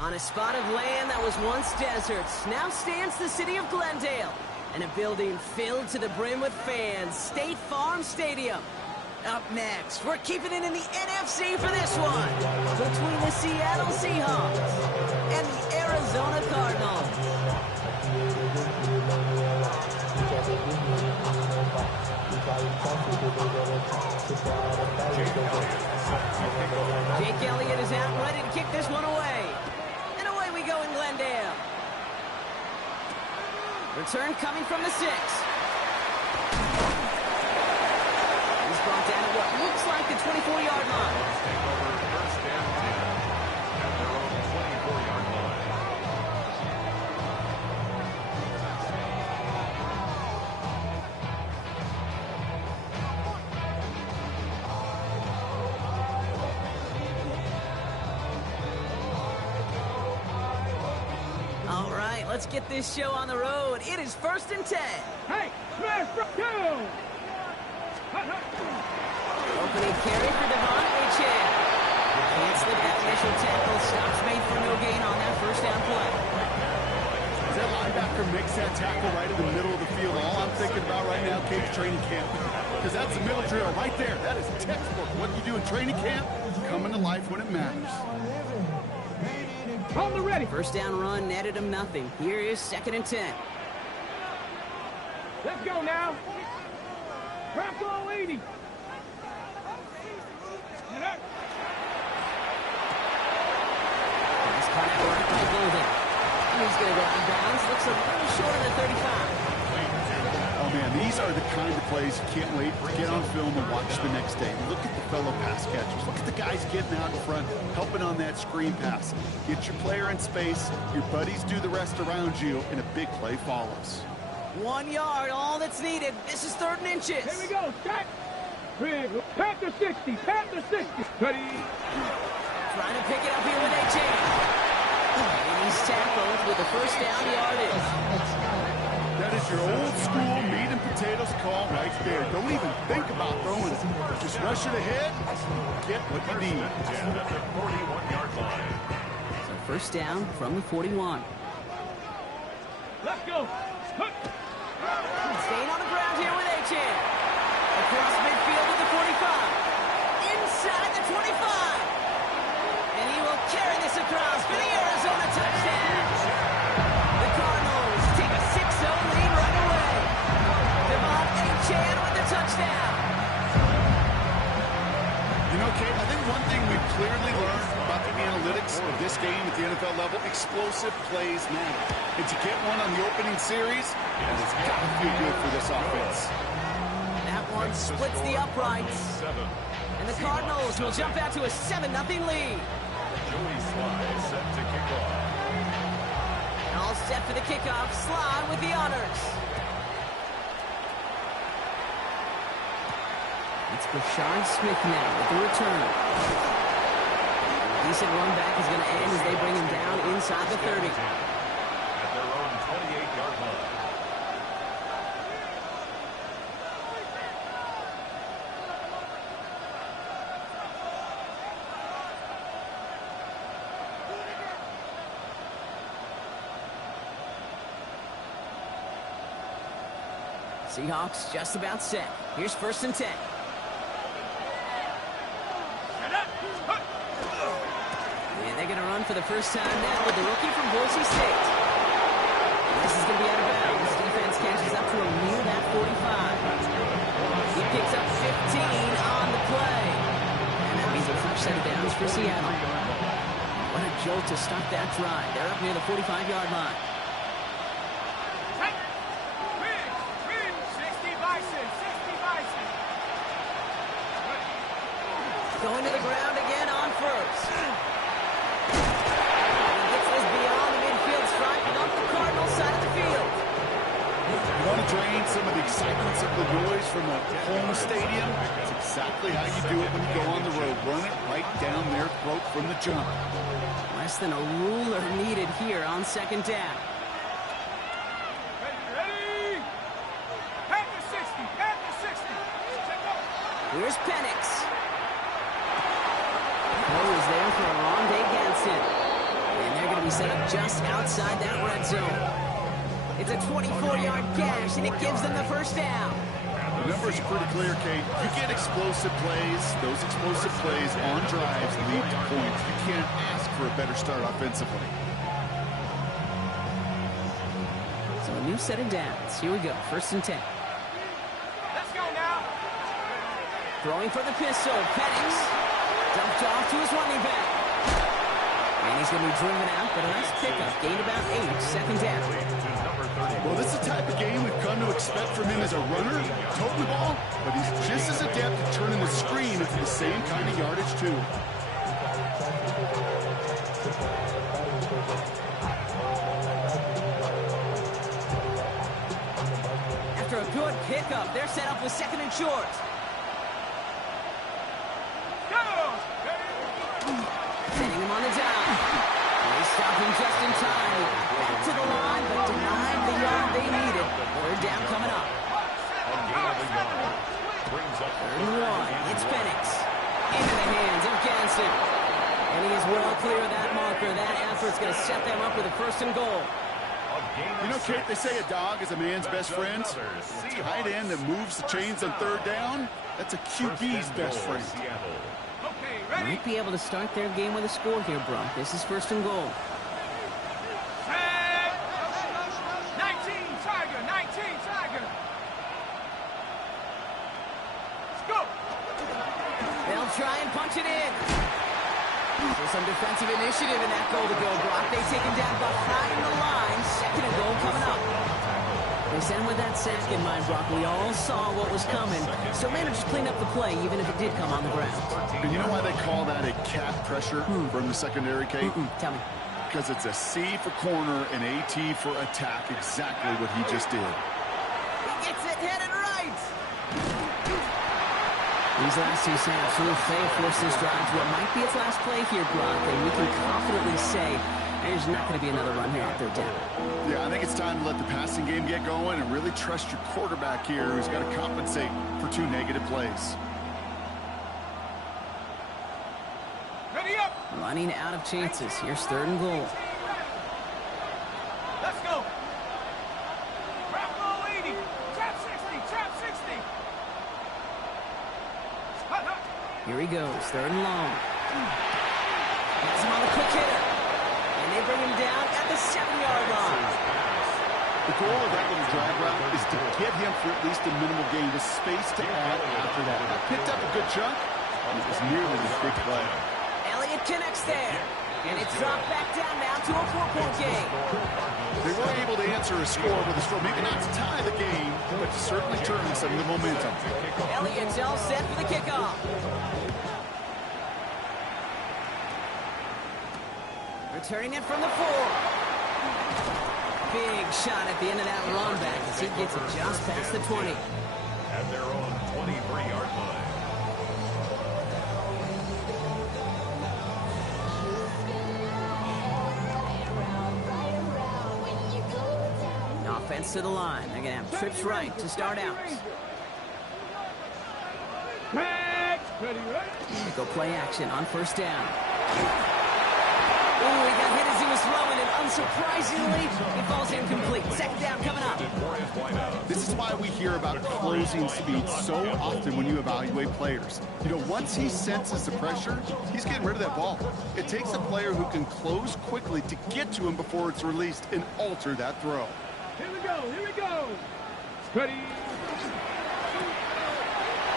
On a spot of land that was once deserts, now stands the city of Glendale, and a building filled to the brim with fans, State Farm Stadium. Up next, we're keeping it in the NFC for this one, between the Seattle Seahawks and the Arizona Cardinals. Jake Elliott is out, ready to kick this one away. And away we go in Glendale. Return coming from the 6. He's brought down at what looks like the 24-yard line. First down 10 at their own 24-yard line. All right, let's get this show on the road. It is 1st and 10. Hey, smash, go! Opening carry for Devon Achane. Can't slip that initial tackle. Stops made for no gain on that first down play. As that linebacker makes that tackle right in the middle of the field, all I'm thinking about right now, Cage, training camp. Because that's the middle drill right there. That is textbook. What you do in training camp, coming to life when it matters. On the ready. First down run netted him nothing. Here is 2nd and 10. Let's go now. Craft all 80. He's caught out right by Golden. And he's going to go out of bounds. Looks a little short of the 35. Oh, man, these are the kind of plays you can't wait to get on film and watch the next day. Look at the fellow pass catchers. Look at the guys getting out in front, helping on that screen pass. Get your player in space. Your buddies do the rest around you, and a big play follows. 1 yard, all that's needed. This is 3rd and inches. Here we go, Scott. Panther 60, Panther 60. Ready. Trying to pick it up here with Achane. And he's tackled with the first down yardage. That is your old school meat and potatoes call right there. Don't even think about throwing it. Just rush it ahead, get what you need. At the 41-yard line. So first down from the 41. Let's go. Staying on the ground here with Achane. Across midfield with the 45. Inside the 25. And he will carry this across for the Arizona touchdown. The Cardinals take a 6-0 lead right away. Devon Achane with the touchdown. You know, Kate, I think one thing we've clearly learned about the analytics of this game at the NFL level, explosive plays matter. And to get one on the opening series, it's got to feel good for this offense. That one splits the uprights. And the Cardinals will jump out to a 7-0 lead. Joey Sly set to kick off. All set for the kickoff. Sly with the honors. It's Brashard Smith now with the return. Decent run back is going to end as they bring him down inside the 30. At their own 28-yard line. Seahawks just about set. Here's 1st and 10. And they're going to run for the first time now with the rookie from Boise State. And this is going to be out of bounds. Defense catches up to him near that 45. He picks up 15 on the play. And that means a fresh set of downs for Seattle. What a jolt to start that drive. They're up near the 45-yard line. Going to the ground again on first. He gets this beyond the midfield stripe and up the Cardinals side of the field. You want to drain some of the excitement, some of the noise from a home stadium? That's exactly how you do it when you go on the road. Run it right down their throat from the jump. Less than a ruler needed here on 2nd down. Ready? Panther 60, Panther 60. Here's Penix. Poe is there for a Rondé Ganson. And they're going be set up just outside that red zone. It's a 24-yard gash, and it gives them the first down. The numbers are pretty clear, Kate. You get explosive plays. Those explosive plays on drives lead to points. You can't ask for a better start offensively. So a new set of downs. Here we go. 1st and 10. Let's go now. Throwing for the pistol. Penix. Dumped off to his running back. And he's going to be driven out, but a nice pickup. Gained about 8. 2nd down. Well, this is the type of game we've come to expect from him as a runner, toting the ball, but he's just as adept at turning the screen into the same kind of yardage, too. After a good pickup, they're set up with 2nd and short. Setting him on the down. They stop him just in time. Back to the line, but denied the yard they needed. 3rd down coming up. 3rd and 1. It's Penix. Into the hands of Ganson. And he is well clear of that marker. That effort's going to set them up with a 1st and goal. You know, Kate, they say a dog is a man's best friend. A tight end that moves the chains on 3rd down, that's a QB's best friend. Might be able to start their game with a score here, Brock. This is 1st and goal. 19 Tiger, 19 Tiger. Let's go. They'll try and punch it in. So some defensive initiative in that goal to go, Brock. They take him down behind the line. 2nd and goal coming up. They sent him with that sack in mind, Brock. We all saw what was coming, so managed to clean up the play, even if it did come on the ground. And you know why they call that a cat pressure from the secondary, Kate? Tell me. Because it's a C for corner and AT for attack, exactly what he just did. He gets it headed right. These last 2 snaps will force this drive to what might be its last play here, Brock, and we can confidently say there's not going to be another run here at 3rd down. Yeah, I think it's time to let the passing game get going and really trust your quarterback here, who's got to compensate for 2 negative plays. Ready up. Running out of chances. Here's 3rd and goal. Let's go. Trap goal 80. Trap 60. Trap 60. Here he goes. 3rd and long. Has him on the quick hitter. And they bring him down at the 7-yard line. The goal of that little drag route is to get him for at least a minimal gain, the space to add after that. Picked up a good chunk, and it was nearly a big play. Elliott connects there. And it's dropped back down now to a 4-point game. They were able to answer a score with a score, maybe not to tie the game, but to certainly turn some of the momentum. Elliott's all set for the kickoff. Returning it from the 4. Big shot at the end of that run back as he gets it just past the 20. At their own 23-yard line. Offense to the line. They're going to have trips right to start out. They go play action on 1st down. Ooh, he got hit as he was throwing, and unsurprisingly, he falls incomplete. 2nd down coming up. This is why we hear about closing speed so often when you evaluate players. You know, once he senses the pressure, he's getting rid of that ball. It takes a player who can close quickly to get to him before it's released and alter that throw. Here we go. Here we go. Ready.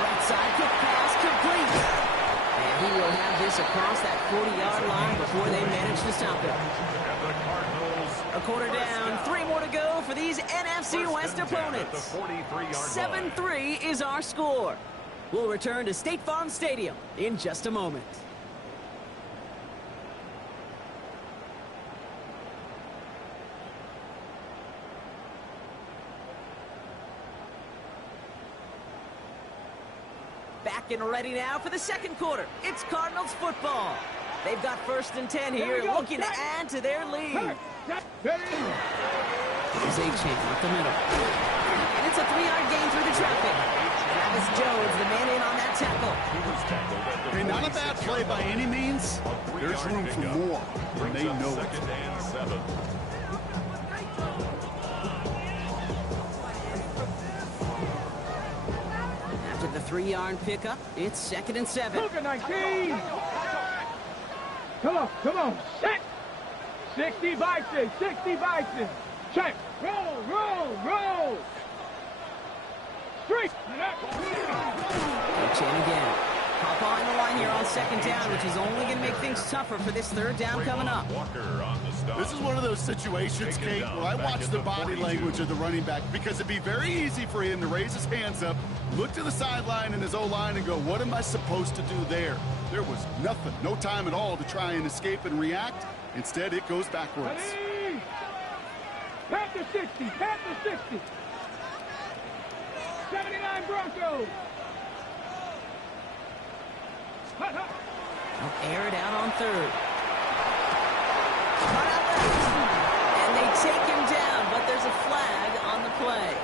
Right side, quick pass, complete. And he will have this across that 40-yard line before they manage to stop him. A quarter down, 3 more to go for these NFC West opponents. 7-3 is our score. We'll return to State Farm Stadium in just a moment. Back and ready now for the 2nd quarter. It's Cardinals football. They've got 1st and 10 here, looking to add to their lead. Here's A-Chain up the middle. And it's a 3-yard gain through the traffic. Travis Jones, the man in on that tackle. Hey, not a bad play by any means. There's room for more, and they know it. 7. After the 3-yard pickup, it's 2nd and 7. Look at 19. Come on, set. 60 Bison, 60 Bison. Check, roll. Straight. Chain again. Hop on the line here on 2nd down, which is only going to make things tougher for this 3rd down coming up. Walker on the stop. This is one of those situations, Kate, where I watch the body language of the running back because it'd be very easy for him to raise his hands up, look to the sideline and his O-line and go, what am I supposed to do there? There was nothing, no time at all to try and escape and react. Instead, it goes backwards. Panther 60, Panther 60. 79 Broncos. They'll air it out on 3rd. Run out left. And they take him down, but there's a flag on the play.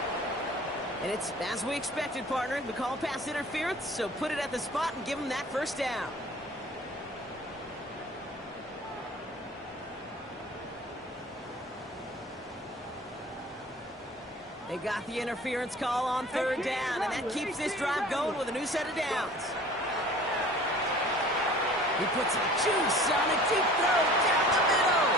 And it's as we expected, partner. We call pass interference, so put it at the spot and give him that 1st down. They got the interference call on 3rd down, and that keeps this drive going with a new set of downs. He puts some juice on a deep throw down the middle.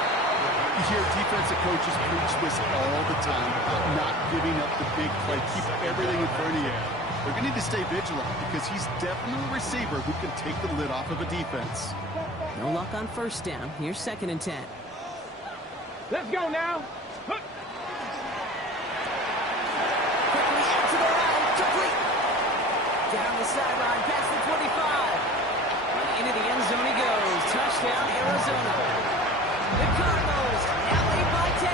You hear defensive coaches preach this all the time about not giving up the big play. Keep everything in front of you. They're going to need to stay vigilant because he's definitely a receiver who can take the lid off of a defense. No luck on 1st down. Here's 2nd and 10. Let's go now. Hook. Quickly out to the right. Complete. Down the sideline past the 25. Into the end zone he goes. Touchdown, Arizona. The Cardinals now lead by 10.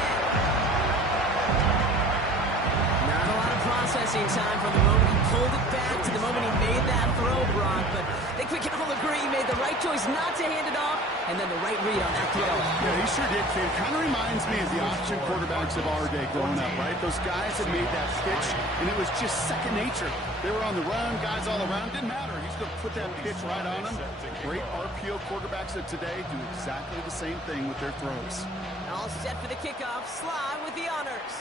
Not a lot of processing time from the moment he pulled it back to the moment he made that throw, Brock. But I think we can all agree he made the right choice not to hand it off, and then the right read on that throw. Yeah, he sure did, kid. Kind of reminds me of the option quarterbacks of our day growing up, right? Those guys that made that pitch, and it was just second nature. They were on the run, guys all around. Didn't matter. He's going to put that pitch right on them. Great RPO quarterbacks of today do exactly the same thing with their throws. All set for the kickoff. Sly with the honors.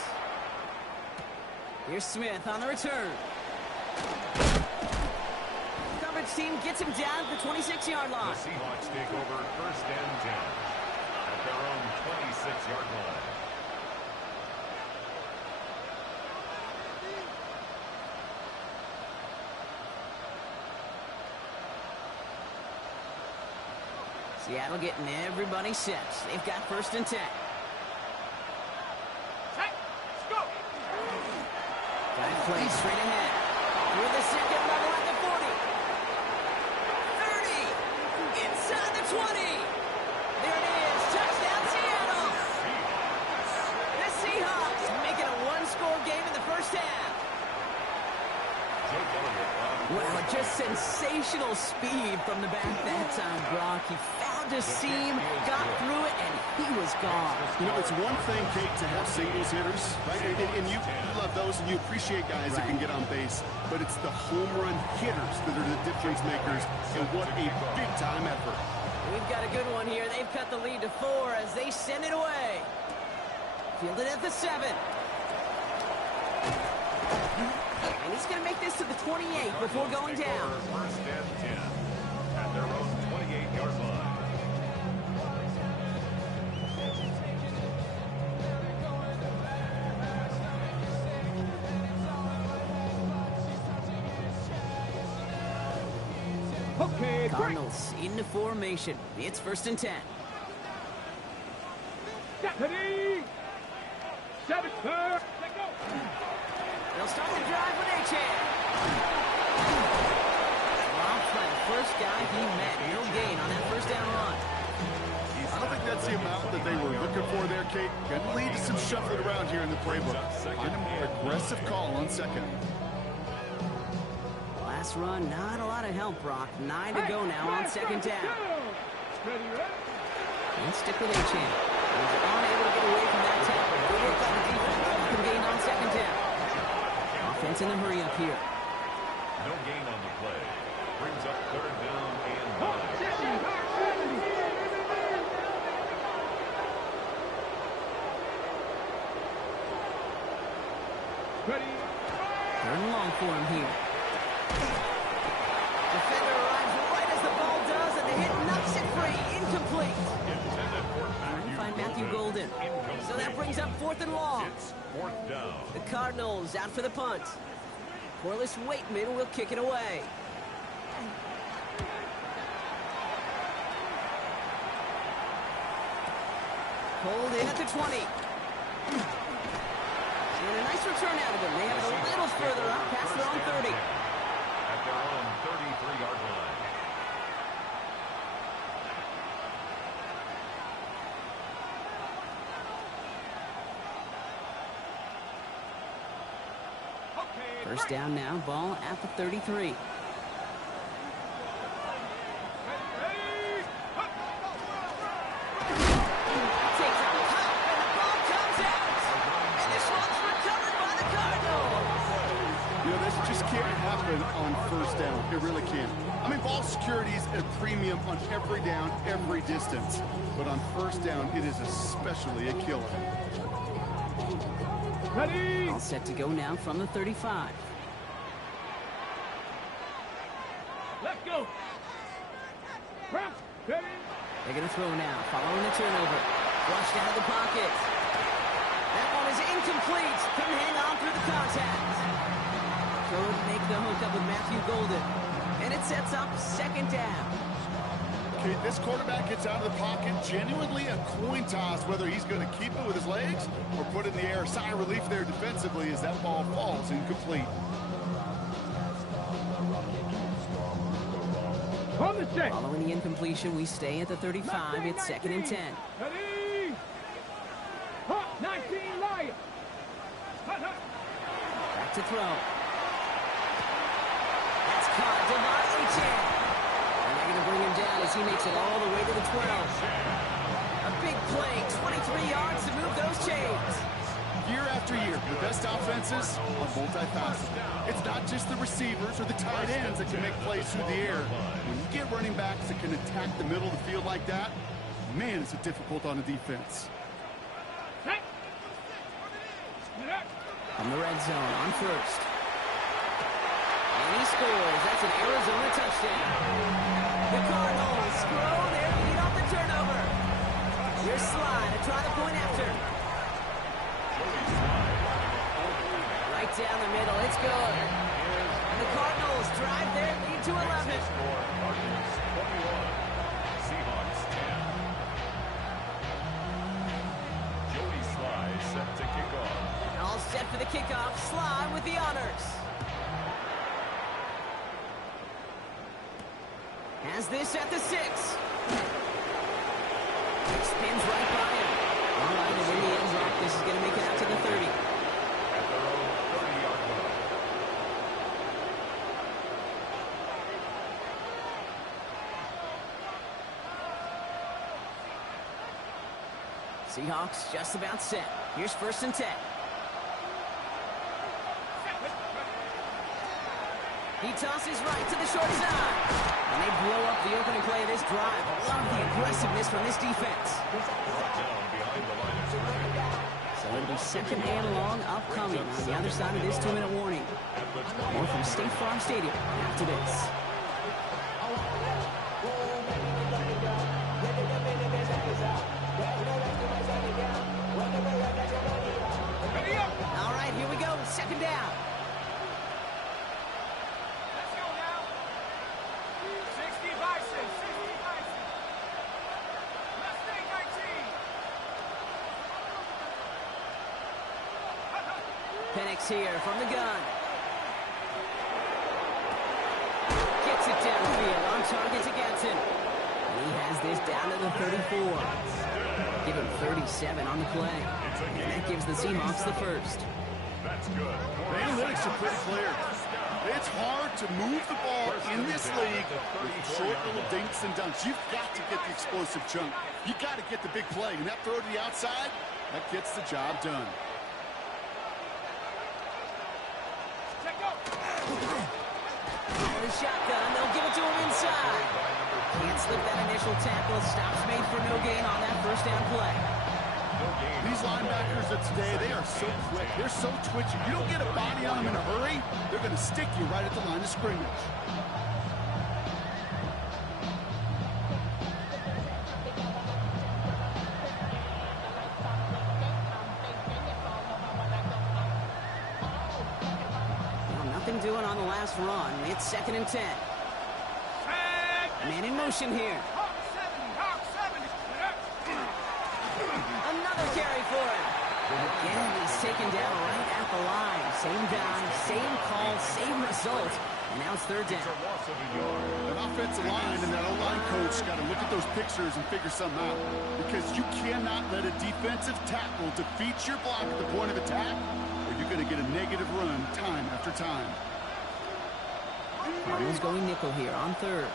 Here's Smith on the return. Coverage team gets him down at the 26-yard line. The Seahawks take over 1st and 10 at their own 26-yard line. Seattle getting everybody set. They've got 1st and 10. Let's go. Guy plays straight ahead. With the 2nd level at the 40. 30. Inside the 20. There it is. Touchdown, Seattle. The Seahawks making a 1-score game in the 1st half. Well, just sensational speed from the back that time, Brock. He found a seam, got through it, and he was gone. You know, it's one thing, Kate, to have singles hitters, right? And you love those, and you appreciate guys that can get on base. But it's the home run hitters that are the difference makers, and what a big-time effort. We've got a good one here. They've cut the lead to 4 as they send it away. Fielded at the 7. And he's going to make this to the 28 before going down. 1st and 10 at their own 28-yard line. Okay, Cardinals into formation. It's 1st and 10. Deputy. 7, sir. Let's go. They'll start the drive with A-Chan. Dropped by the first guy he met. No gain on that 1st down run. I don't think that's the amount that they were looking for there, Kate. Going to lead to some shuffling around here in the playbook. Find a more aggressive call on 2nd. Last run, not a lot of help, Brock. 9 to go now on 2nd down. And stick with A-Chan. He's unable to get away from that tackle. Good work by the defense. Good gain on 2nd down. Offense in the hurry up here. No gain on the play. Brings up 3rd down and 9. Ready. 3rd and long for him here. Defender arrives right as the ball does, and the hit knocks it free. Incomplete. Trying to find Matthew Golden. So that brings up 4th and long. It's 4th down. The Cardinals out for the punt. Corliss Waitman will kick it away. Hold in at the 20. And a nice return out of them. They have it a little further up past their own 30. At their own 33-yard line. First down now, ball at the 33. Takes a pop, and the ball comes out. And this one's recovered by the Cardinals. You know, this just can't happen on 1st down. It really can't. I mean, ball security is a premium on every down, every distance. But on 1st down, it is especially a killer. Ready. All set to go now from the 35. Let's go. Press. Ready. They're going to throw now, following the turnover. Flushed out of the pocket. That one is incomplete. Couldn't hang on through the contact. Couldn't make the hook up with Matthew Golden. And it sets up 2nd down. Okay, this quarterback gets out of the pocket, genuinely a coin toss whether he's going to keep it with his legs or put it in the air. Sigh of relief there defensively as that ball falls incomplete. On the set. Following the incompletion, we stay at the 35. It's 2nd and 10. Ready. Hot 19 Lions. Hot, hot. Back to throw. That's caught. Devon Achane. And they're going to bring him down as he makes it all the way to the 12. A big play, 23 yards to move those chains. Year after year, the best offenses are multifaceted. It's not just the receivers or the tight ends that can make plays through the air. When you get running backs that can attack the middle of the field like that, man, is it difficult on a defense. From the red zone on 1st. And he scores. That's an Arizona touchdown. The Cardinals grow their lead off the turnover. Here's Slide to try the point after. Right down the middle. It's good. And the Cardinals drive their lead to 11. Cardinals 21. Seahawks 10. Jody Sly set to kick off. All set for the kickoff. Slide with the honors. Has this at the 6. Spins right by him. All right, and in the end drop, this is going to make it out to the 30. At their own 30-yard line. Seahawks just about set. Here's 1st and 10. He tosses right to the short side. And they blow up the opening play of this drive. Love the aggressiveness from this defense. Brought down behind the line of scrimmage. So it'll be 2nd and long upcoming on the other side of this 2-minute warning. More from State Farm Stadium after this. All right, here we go. 2nd down. Penix here from the gun. Gets it downfield on target to Gatson. And he has this down to the 34. Give him 37 on the play. And that gives the Seahawks the 1st. That's good. The analytics are pretty clear. It's hard to move the ball in this league with short little dinks and dunks. You've got to get the explosive chunk. You've got to get the big play. And that throw to the outside, that gets the job done. The shotgun, they'll give it to him inside. Can't slip that initial tackle. Stops made for no gain on that 1st down play. These linebackers of today, they are so quick. They're so twitchy. You don't get a body on them in a hurry, they're going to stick you right at the line of scrimmage. Nothing doing on the last run. It's 2nd and 10. Man in motion here. Another carry for him. Again, he's taken down right at the line. Same guy, same call, same result. And now it's 3rd down. An offensive line and that O-line coach got to look at those pictures and figure something out. Because you cannot let a defensive tackle defeat your block at the point of attack, or you're going to get a negative run time after time. Cardinals going nickel here on 3rd.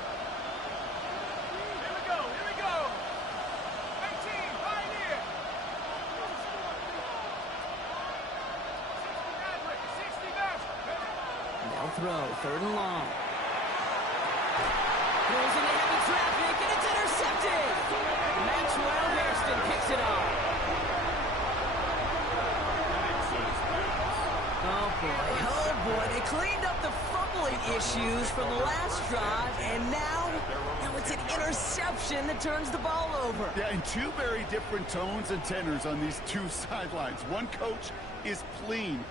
They'll throw 3rd and long. Throws into heavy traffic, and it's intercepted. Maxwell Hairston picks it off. Oh boy, they cleaned up the fumbling issues from the last drive, and now it's an interception that turns the ball over. Yeah, and two very different tones and tenors on these two sidelines. One coach is pleading,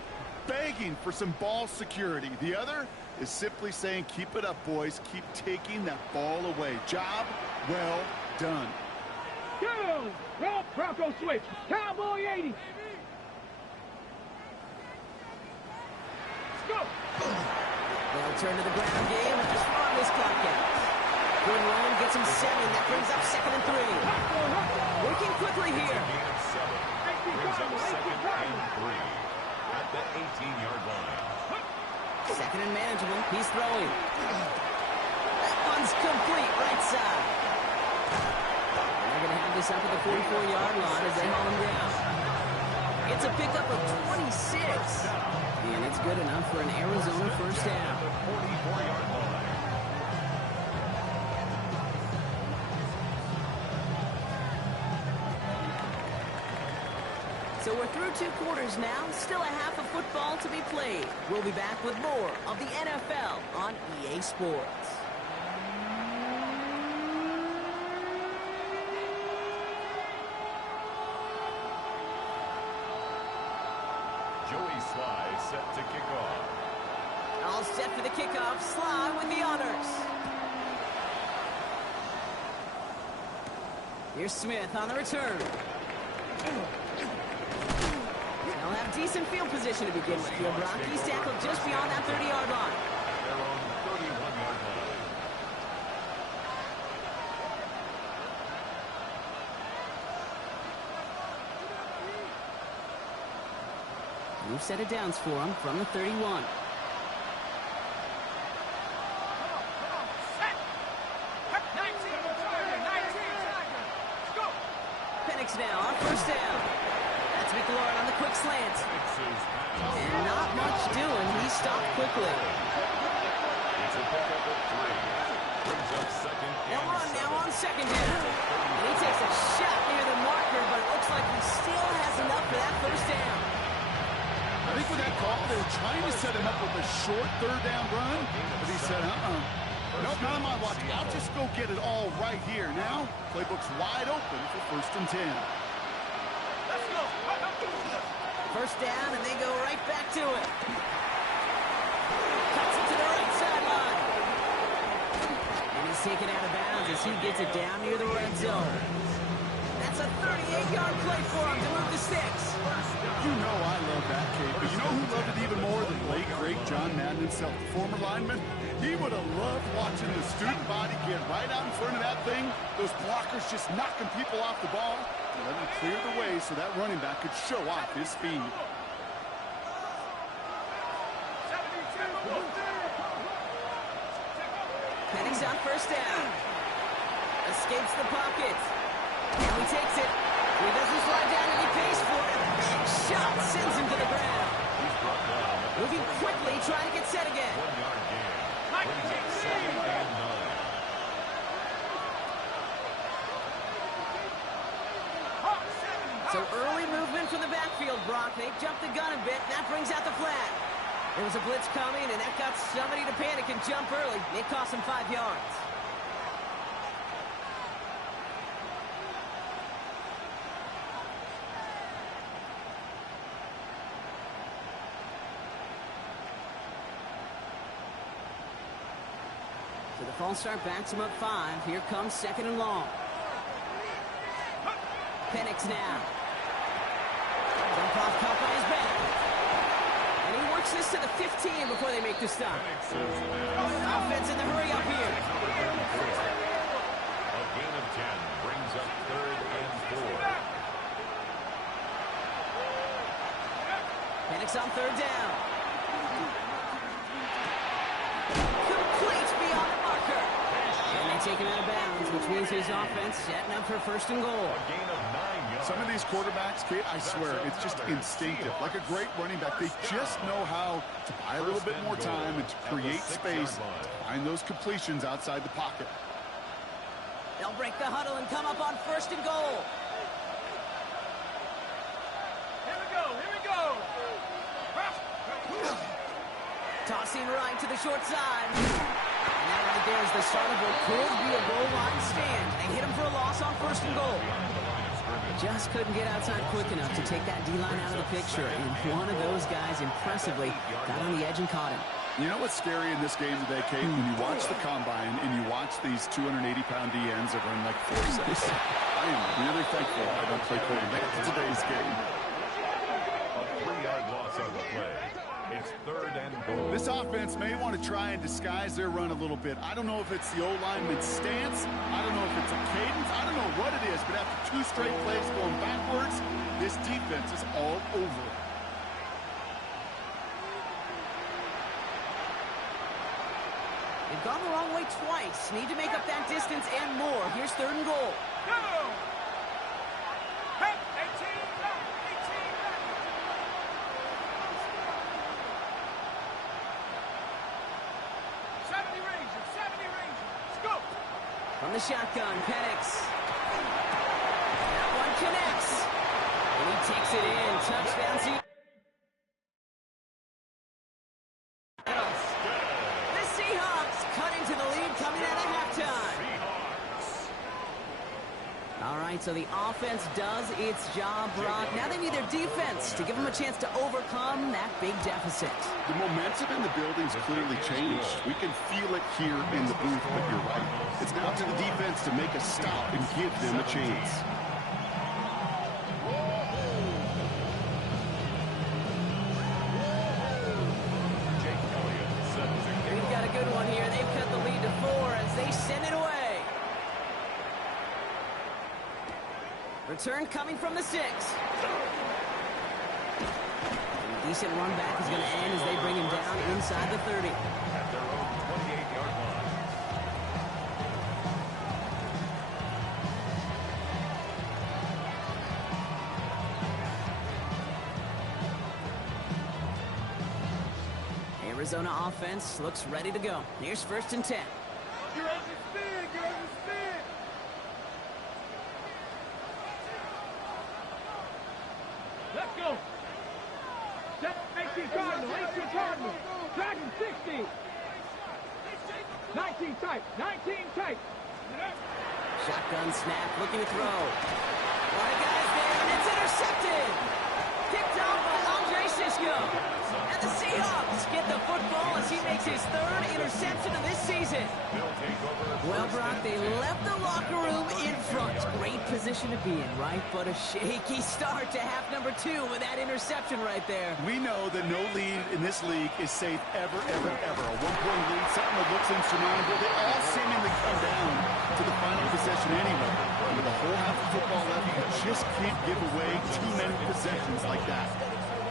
begging for some ball security. The other is simply saying, keep it up, boys. Keep taking that ball away. Job well done. Go! Roll, Bronco switch. Cowboy 80. Let's go! They'll turn to the ground game and just run this clock out. Good run, gets him 7. That brings up 2nd and 3. Working quickly here. Brings up 2nd and 3 at the 18-yard line. 2nd and manageable. He's throwing. That one's complete, right side. And they're going to have this up at the 44-yard line as they haul him down. It's a pickup of 26. And it's good enough for an Arizona 1st down. 44-yard line. So we're through 2 quarters now. Still a half of football to be played. We'll be back with more of the NFL on EA Sports. Joey Sly set to kick off. All set for the kickoff. Sly with the honors. Here's Smith on the return. They'll have decent field position to begin with. The Rockies tackled just beyond that 30-yard line. They're on the 31-yard line. New set of downs for him from the 31. Penix now on 1st down. That's McLaurin on the quick slant. And not much doing. He stopped quickly. It's a pickup of 3. Brings up 2nd They'll and run 7. now on 2nd down. And he takes a shot near the marker, but it looks like he still has enough for that 1st down. I think with that call, they were trying to set him up with a short 3rd down run, but he said, nope, not on my watch. I'll just go get it all right here. Now, playbook's wide open for 1st and 10. Let's go! 1st down, and they go right back to it. Cuts it to the right sideline. And he's taken out of bounds as he gets it down near the red zone. That's a 38-yard play for him to move the sticks. You know I love that, Kate, but you know who loved it even more than late, great John Madden himself, the former lineman? He would have loved watching the student body get right out in front of that thing, those blockers just knocking people off the ball, and let him clear the way so that running back could show off his speed. Penix on 1st down. Escapes the pocket. Now he takes it. He doesn't slide down any pace for it. Big shot sends him to the ground. Moving quickly, trying to get set again. 1-yard gain. Brings up 2nd and 9. So early movement from the backfield, Brock. They jumped the gun a bit, and that brings out the flag. There was a blitz coming, and that got somebody to panic and jump early. It cost them 5 yards. So the false start backs him up 5. Here comes 2nd and long. Penix now. Jump off caught by his back. And he works this to the 15 before they make the stop. Offense in the hurry up here. A gain of 10 brings up 3rd and 4. Penix on 3rd down. Complete beyond the marker. And they take him out of bounds, which means his offense setting up for 1st and goal. A gain of 9 yards. Some of these quarterbacks, Kate, I swear, it's just instinctive. Like a great running back, they just know how to buy a little bit more time and to create space to find those completions outside the pocket. They'll break the huddle and come up on 1st and goal. Here we go, here we go. Tossing right to the short side. And that right there is the start of what could be a goal line stand. They hit him for a loss on 1st and goal. Just couldn't get outside quick enough to take that D-line out of the picture. And one of those guys impressively got on the edge and caught him. You know what's scary in this game today, Kate? When you watch the combine and you watch these 280-pound DNs that run like 4.6. I am really thankful I don't play quarterback in today's game. A 3-yard loss on the play. It's 3rd and goal. This offense may want to try and disguise their run a little bit. I don't know if it's the O-lineman's stance. I don't know if it's a cadence. I don't know what it is, but after 2 straight plays going backwards, this defense is all over it. They've gone the wrong way twice. Need to make up that distance and more. Here's 3rd and goal. Go! Hey, 18, 70 Rangers, 70 Rangers. Let's go! From the shotgun, Penix. That one connects. And he takes it in. Touchdown, Seahawks. The Seahawks cut into the lead coming out of halftime. All right, so the offense does its job, Brock. Now they need their defense to give them a chance to overcome that big deficit. The momentum in the building's clearly changed. We can feel it here in the booth, but you're right. It's now to the defense to make a stop and give them a chance. They've got a good one here. They've cut the lead to 4 as they send it away. Return coming from the 6. Decent run back is going to end as they bring him down inside the 30. At their own 28-yard line. Arizona offense looks ready to go. Here's 1st and 10. Get ready to spin, get ready to spin. Let's go. 18 Cardinal, 18 Cardinal. Dragon 60. 19 tight, 19 tight. Shotgun snap, looking to throw. A lot of guys there, and it's intercepted. Picked off by Andre Sisco. And the Seahawks get the football as he makes his 3rd interception of this season. Well, Brock, they left the locker room in front. Great position to be in, right? But a shaky start to half number 2 with that interception right there. We know that no lead in this league is safe ever, ever, ever. A 1-point lead, something that looks insurmountable. They all seemingly come down to the final possession anyway. With a whole half of football left, you just can't give away too many possessions like that.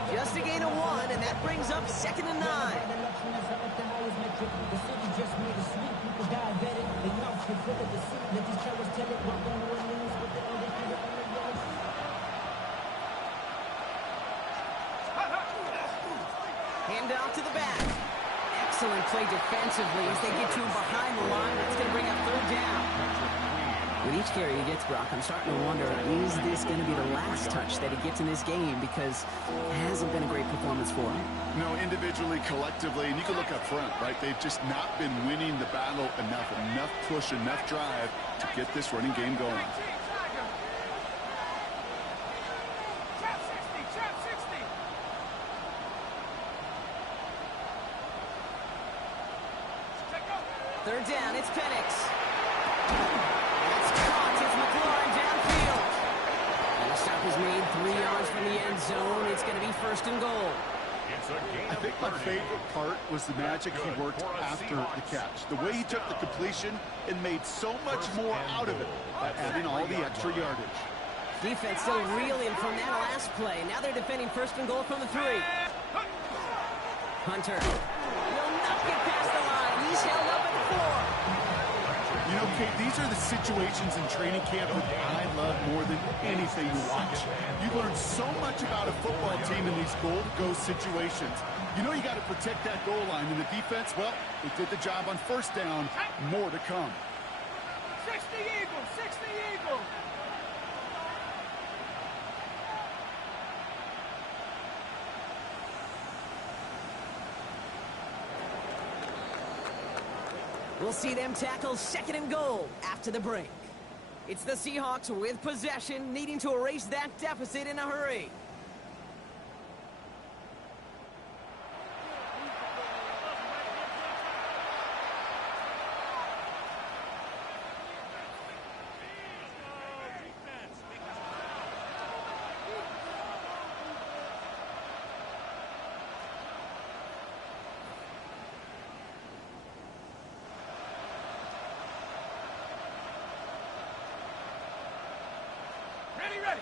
Just a gain of 1, and that brings up 2nd and 9. Hand off to the back. Excellent play defensively as they get to him behind the line. That's going to bring up 3rd down. With each carry he gets, Brock, I'm starting to wonder, is this going to be the last touch that he gets in this game? Because it hasn't been a great performance for him. No, individually, collectively, and you can look up front, right? They've just not been winning the battle enough push, enough drive to get this running game going. Third down, it's Penix. It's caught, it's McLaurin downfield. And the stop is made 3 yards from the end zone. It's going to be first and goal. I think my favorite part was the magic he worked after the catch. The way he took the completion and made so much more out of it by adding all the extra yardage. Defense still reeling from that last play. Now they're defending first and goal from the 3. Hunter will not get past the line. He's held up at the 4. You know, Kate, these are the situations in training camp that I love more than anything to watch. You learn so much about a football team in these goal-to-go situations. You know you got to protect that goal line, and the defense, well, they did the job on first down. More to come. 60 Eagles, 60 Eagles. We'll see them tackle second and goal after the break. It's the Seahawks with possession, needing to erase that deficit in a hurry.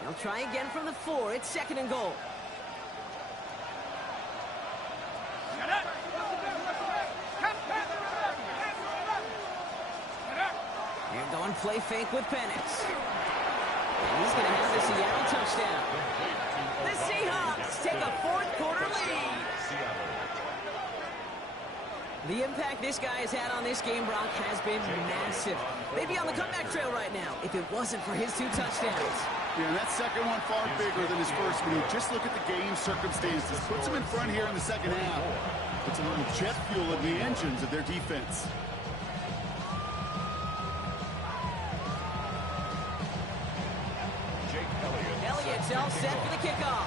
They'll try again from the 4. It's second and goal. They're going play fake with Penix. And he's going to have the Seattle touchdown. The Seahawks take a fourth-quarter lead. The impact this guy has had on this game, Brock, has been massive. They'd be on the comeback trail right now if it wasn't for his 2 touchdowns. Yeah, and that second one far bigger than his first one. Just look at the game circumstances. Puts him in front here in the second half. Puts a little jet fuel in the engines of their defense. Elliott's all set for the kickoff.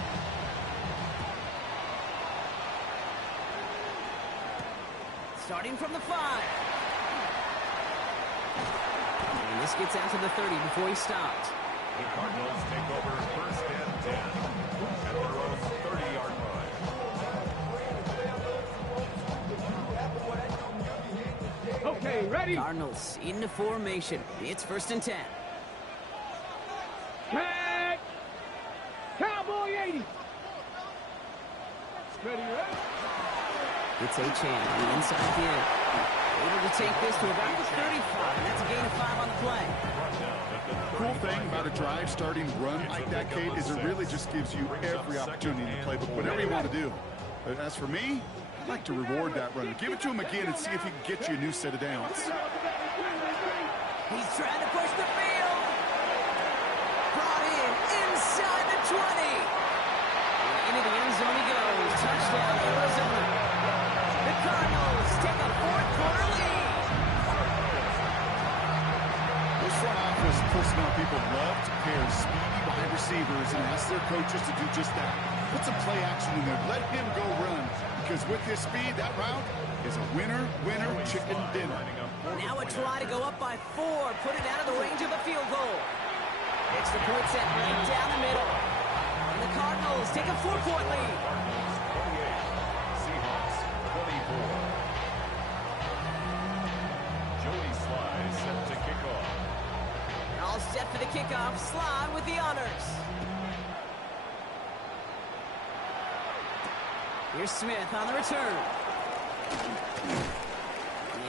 Starting from the 5. And this gets out to the 30 before he stopped. The Cardinals take over first and 10 at their own 30-yard line. Okay, ready? Cardinals into formation. It's first and 10. Tag! Cowboy 80. Ready, ready? It's Achane on the inside again. Able to take this to about the 35, and that's a gain of 5 on the play. Cool thing about a drive starting run like that, Kate, is it really just gives you every opportunity in the playbook, whatever you want to do. But as for me, I'd like to reward that runner. Give it to him again and see if he can get you a new set of downs. He's trying to push the field. Brought in inside the 20. And into the end zone he goes. Touchdown, Arizona. The Cardinals take a fourth-quarter lead. This front office personnel people love to pair speedy wide receivers and ask their coaches to do just that. Put some play action in there. Let him go run. Because with his speed, that route is a winner, chicken dinner. Now a try to go up by 4. Put it out of the range of the field goal. It's the point set right down the middle. And the Cardinals take a 4-point lead. Seahawks 24. Joey Sly set to kick off. They're all set for the kickoff. Slide with the honors. Here's Smith on the return.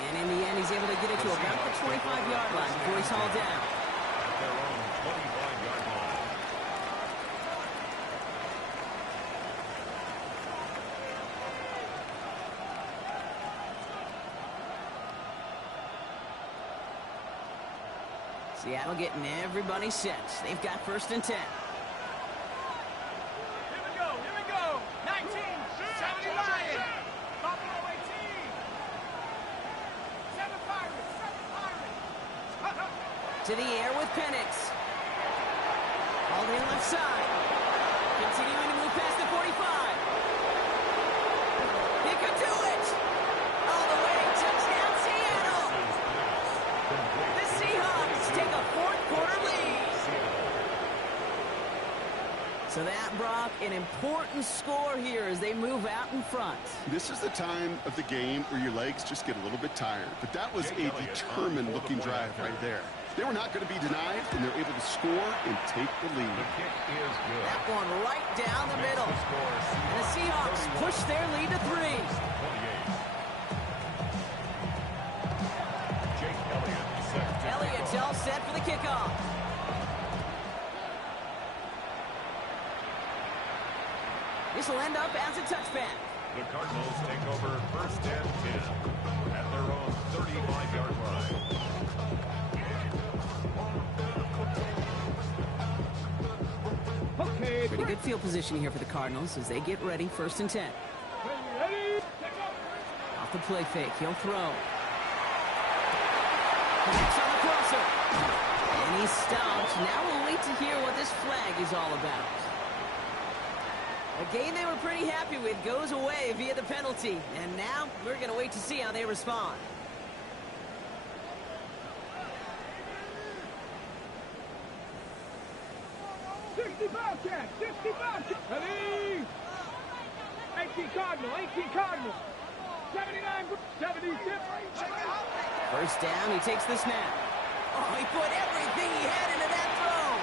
And in the end, he's able to get it to about the 25-yard line before he's hauled down. At their own 25-yard line. Seattle getting everybody set. They've got 1st and 10. Here we go. 1970 Lions. Buffalo 18. 7 Pirates. To the air with Penix. All the left side. Continuing to move past the 45. He could do it. All the way. Touchdown, Seattle. The Seahawks take a 4th quarter lead. So that, Brock, an important score here as they move out in front. This is the time of the game where your legs just get a little bit tired. But that was a determined-looking drive right there. They were not going to be denied, and they're able to score and take the lead. The kick is good. That one right down the middle. And the Seahawks push their lead to 3. 28. Jake Elliott set to Elliott's all set for the kickoff. This will end up as a touchback. The Cardinals take over 1st and 10 at their own 35-yard line. Okay. Pretty good field position here for the Cardinals as they get ready. 1st and 10. Ready? Off the play fake. He'll throw. Connects on the crosser. And he's stopped. Now we'll wait to hear what this flag is all about. A game they were pretty happy with goes away via the penalty. And now we're going to wait to see how they respond. Ready? 18 Cardinal. 79, 76. 1st down, he takes the snap. Oh, he put everything he had into that throw.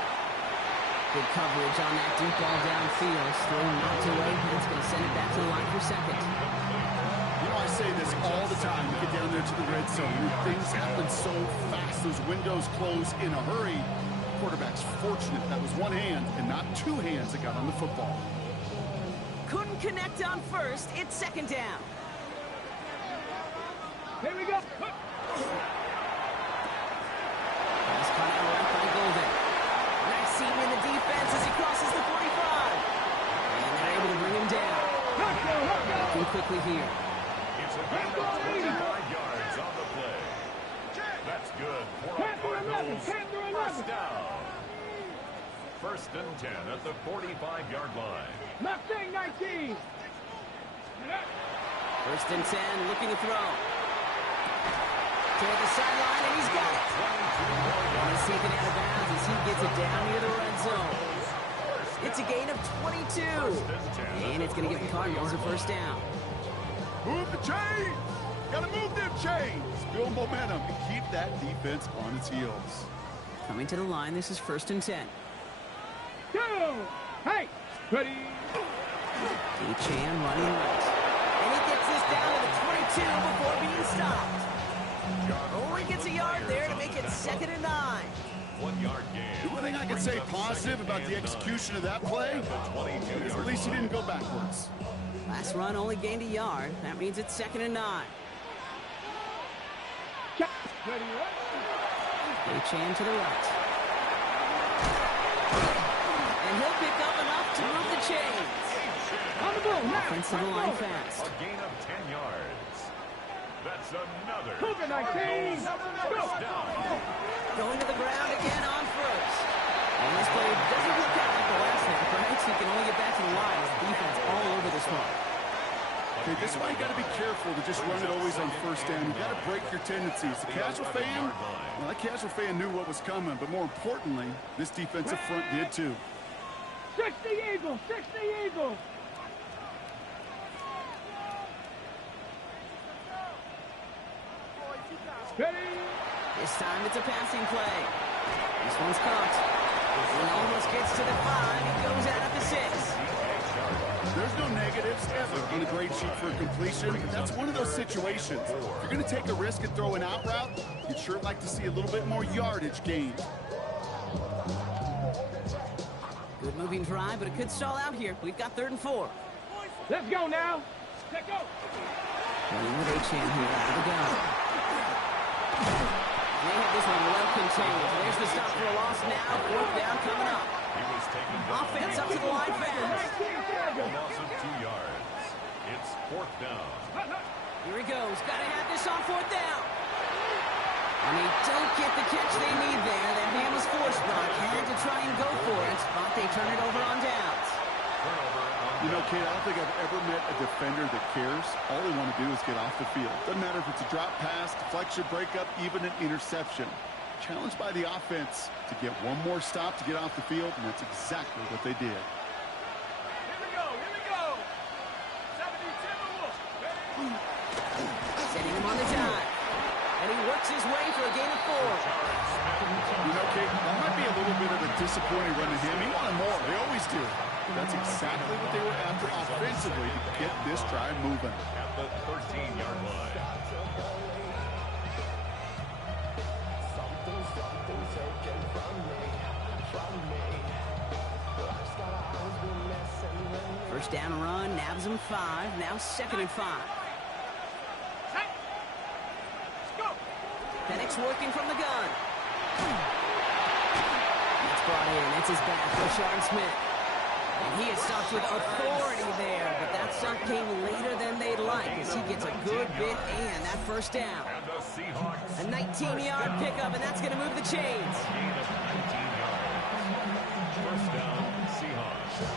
Good coverage on that deep ball downfield. Still knocked away, and it's going to send it back to the line for 2nd. You know, I say this all the time. You get down there to the red zone. Things happen so fast. Those windows close in a hurry. Quarterback's fortunate that was one hand and not 2 hands that got on the football. Couldn't connect on 1st. It's 2nd down. Here we go. Pass caught out right by Golden. Nice seam in the defense as he crosses the 45. And they're able to bring him down. Looking quickly here. It's a gain of 25 yards on the play. That's good for a Cardinals 1st down. 1st and 10 at the 45-yard line. Mustang 19. 1st and 10, looking to throw. Toward the sideline, and he's got it. And he's taken out of bounds as he gets it down near the red zone. It's a gain of 22. And it's going to give the Cardinals a 1st down. Move the chains! Gotta move them chains! Build momentum and keep that defense on its heels. Coming to the line, this is 1st and 10. Go! Hey! Ready? Chan running right. And he gets this down to the 22 before being stopped. Only gets a yard there to make it 2nd and 9. 1 yard gain. The one thing I can say positive about the execution of that play is at least he didn't go backwards. Last run only gained a yard. That means it's 2nd and 9. Ready? Chan to the right. And he'll pick up enough to move the chains. On the ball now. Offensive line fast. A gain of 10 yards. That's another. Cougar 19. First down. Going to the ground again on 1st. And this play doesn't look out like the last snap. Perhaps he can only get back to the line with the defense all over this one. Okay, this is why you got to be careful to just run it always on 1st down. You got to break your tendencies. The casual fan, well, that casual fan knew what was coming, but more importantly, this defensive front did too. 60 Eagles. 60 Eagles. Ready? This time it's a passing play. This one's caught. He almost gets to the 5. He goes out at the 6. There's no negatives ever on a grade sheet for a completion. That's one of those situations. If you're going to take a risk and throw an out route, you'd sure like to see a little bit more yardage gained. Good moving drive, but it could stall out here. We've got 3rd and 4. Let's go now. Let's go. Running with Chan here out of the gun. They have this one well contained. There's the stop for a loss now. Fourth down coming up. He was taken down. Offense up to the line fast. A loss of 2 yards. It's fourth down. Here he goes. Got to have this on fourth down. And they don't get the catch they need there. That man was forced, Brock. Had to try and go for it, but they turn it over on downs. You know, Kate, I don't think I've ever met a defender that cares. All they want to do is get off the field. Doesn't matter if it's a drop pass, deflection, breakup, even an interception. Challenged by the offense to get one more stop to get off the field, and that's exactly what they did. Here we go. 72. Setting him on the dive. And he works his way for a gain of 4. You know, Kate, that might be a little bit of a disappointing run to him. He wanted more. They always do. That's exactly what they were after offensively to get this drive moving. At the 13-yard line. First down run, nabs him 5. Now 2nd and 5. Penix working from the gun. That's brought in. It's his back for Sean Smith. And he is stopped with authority there, but that stop came later than they'd like as he gets a good bit and that first down. And the Seahawks. A 19-yard pickup, and that's going to move the chains. Gain of 19 yards. First down, Seahawks.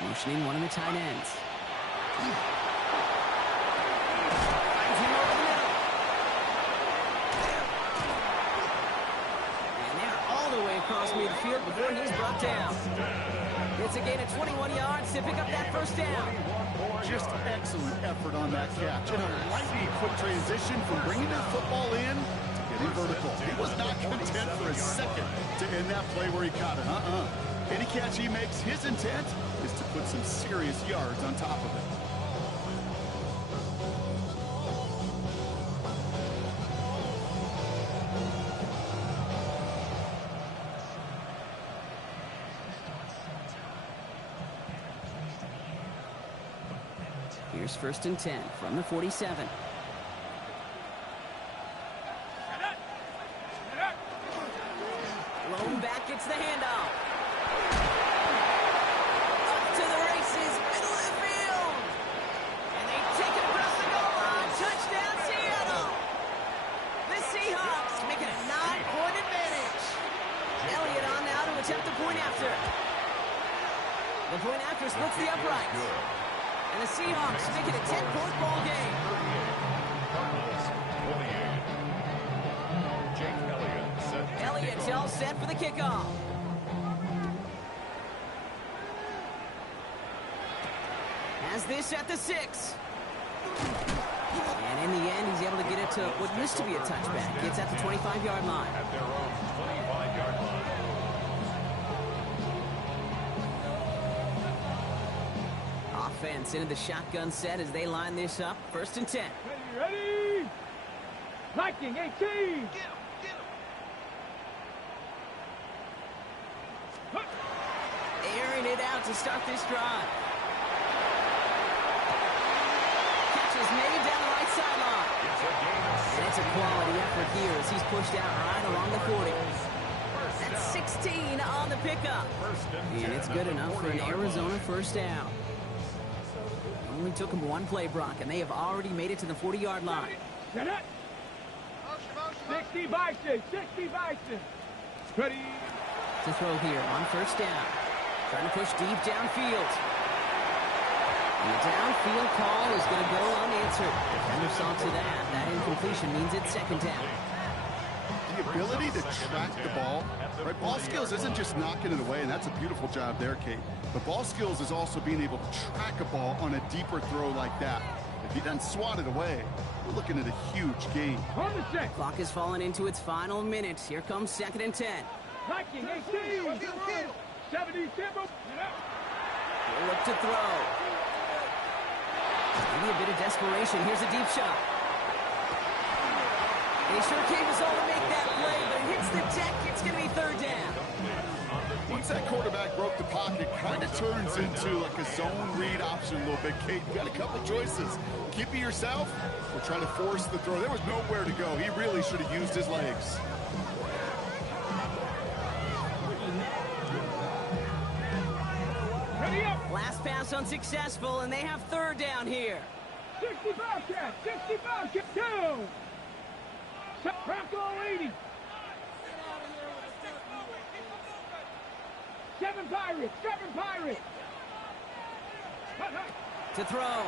Motioning one of the tight ends. Finds him over the middle. And they're all the way across midfield before he's brought down. It's a gain of 21 yards to pick up that first down. Just excellent effort on that catch. And a lightning quick transition from bringing that football in to getting vertical. He was not content for a second to end that play where he caught it. Any catch he makes, his intent is to put some serious yards on top of it. Here's 1st and 10 from the 47. Lone back gets the handoff. Up to the races, middle of the field. And they take it across the goal line. Touchdown, Seattle. The Seahawks make it a 9-point advantage. Elliott on now to attempt the point after. The point after splits the uprights. And the Seahawks make it a 10-point ball game. Elliott all set for the kickoff. Has this at the 6. And in the end, he's able to get it to what used to be a touchback. Gets at the 25-yard line. At their own 25-yard line. Offense into the shotgun set as they line this up. 1st and 10. Ready? Liking 18. Airing it out to start this drive. Catch is made down the right sideline. And it's a quality effort here as he's pushed out right along the 40. That's 16 on the pickup. And it's good enough for an Arizona first down. Only took him one play, Brock, and they have already made it to the 40-yard line. 60 Bison. 60 Bison. Ready? To throw here on 1st down. Trying to push deep downfield. And the downfield call is going to go unanswered. Defender saw to that. That incompletion means it's 2nd down. The ability to track the ball, right? Ball skills isn't just knocking it away, and that's a beautiful job there, Kate. But ball skills is also being able to track a ball on a deeper throw like that. If he doesn't swat it away, we're looking at a huge gain. On the 6. Clock has fallen into its final minutes. Here comes 2nd and 10. Viking 18. 70 tempo. He'll look to throw. Maybe a bit of desperation. Here's a deep shot. And he sure gave us all to make that play, but it hits the deck. It's going to be 3rd down. Once that quarterback broke the pocket, kind of turns into like a zone read option a little bit, Kate. You got a couple choices. Keep it yourself or try to force the throw. There was nowhere to go. He really should have used his legs. Ready up. Last pass unsuccessful, and they have 3rd down here. 65 cat. 65 cat. Down. Bronco 80. 7 Pirates. 7 Pirates. To throw.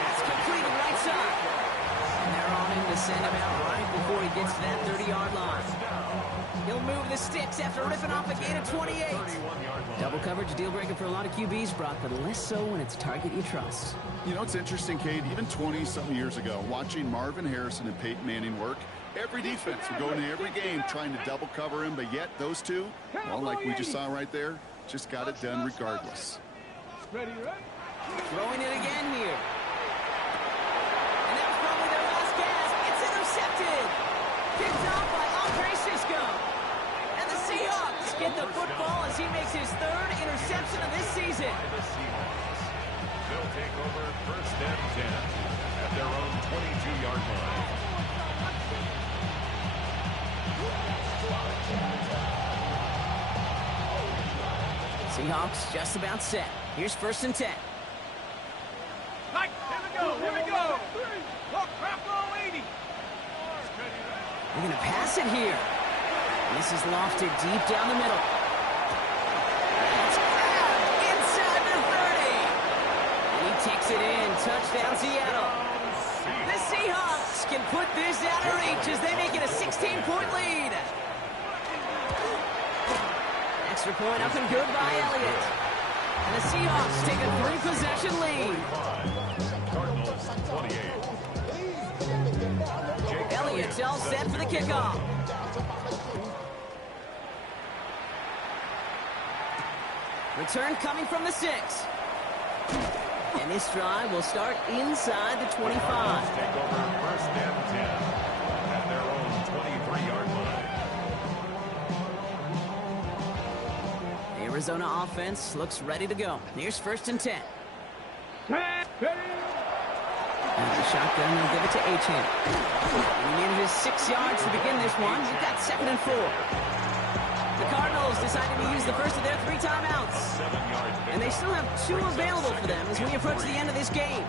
It's completed right side. And they're on him to send him out right before he gets to that 30-yard line. He'll move the sticks after ripping off a gain of 28. Double coverage, deal breaker for a lot of QBs, Brock, but less so when it's a target you trust. You know, it's interesting, Kate, even 20-something years ago, watching Marvin Harrison and Peyton Manning work, every defense would go into every game trying to double cover him, but yet those two, well, like we just saw right there, just got it done regardless. Ready, ready. Throwing it again here. And that was probably their last gasp. It's intercepted. Picked off by Andre Sisco. And the Seahawks get the football as he makes his 3rd interception of this season. The Seahawks. They'll take over 1st and 10 at their own 22-yard line. Seahawks just about set. Here's 1st and 10. Mike, here we go. Here we go. Look, Bronco 80. They're going to pass it here. This is lofted deep down the middle. It's grabbed inside the 30. And he takes it in. Touchdown, Seattle. The Seahawks can put this out of reach as they make it a 16-point lead. Extra point up and good by Elliott. And the Seahawks take a 3-possession lead. Cardinals 28. Elliott's all set for the kickoff. Return coming from the 6. And this drive will start inside the 25. Take over 1st and 10 at their own 23-yard line. The Arizona offense looks ready to go. Here's 1st and 10. Ready. And the shotgun will give it to Achane. He manages 6 yards to begin this one. We've got 2nd and 4. The Cardinals decided to use the first of their 3 timeouts. And they still have 2 available for them as we approach the end of this game.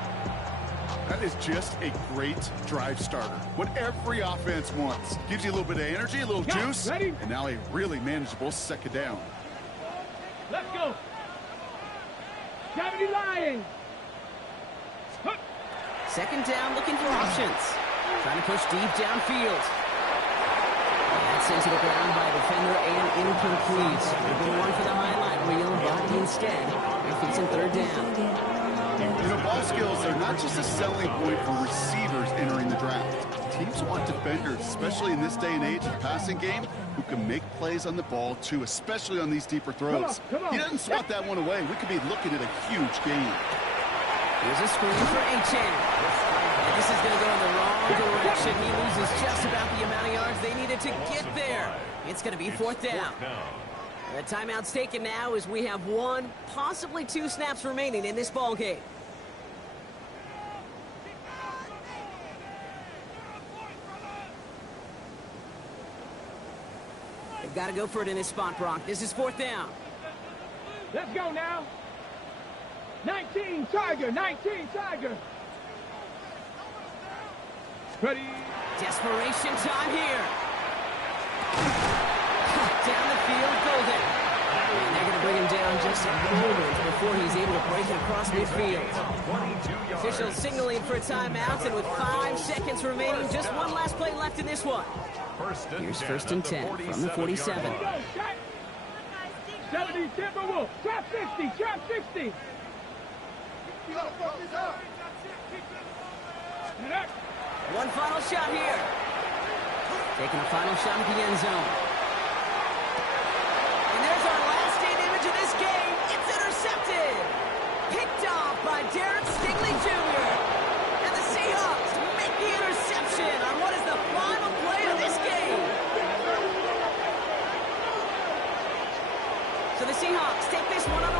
That is just a great drive starter. What every offense wants. Gives you a little bit of energy, a little juice, ready. and now a really manageable 2nd down. Let's go. 70 Lions. 2nd down, looking for options. Trying to push deep downfield. That's sent to the ground by a defender and incomplete. They've been one for the highlight reel, but instead, they're facing 3rd down. You know, ball skills are not just a selling point for receivers entering the draft. Teams want defenders, especially in this day and age of the passing game, who can make plays on the ball, too, especially on these deeper throws. Come on. He doesn't swat that one away. We could be looking at a huge game. Here's a screen for Achane. And this is going to go in the wrong direction. He loses just about the amount of yards they needed to get there. It's going to be 4th down. The timeout's taken now as we have 1, possibly 2 snaps remaining in this ball game. They've got to go for it in this spot, Brock. This is 4th down. Let's go now. 19 Tiger. 19 Tiger. Ready. Desperation time here. Down the field, Golden. And they're going to bring him down just a moment before he's able to break it across midfield. Officials signaling for a timeout, and with 5 seconds remaining, just one last play left in this one. Here's 1st and 10 from the 47. 70 Timberwolves. Trap 60. Trap 60. One final shot here. Taking a final shot at the end zone. And there's our last state image of this game. It's intercepted. Picked off by Derek Stingley Jr. And the Seahawks make the interception on what is the final play of this game. So the Seahawks take this one on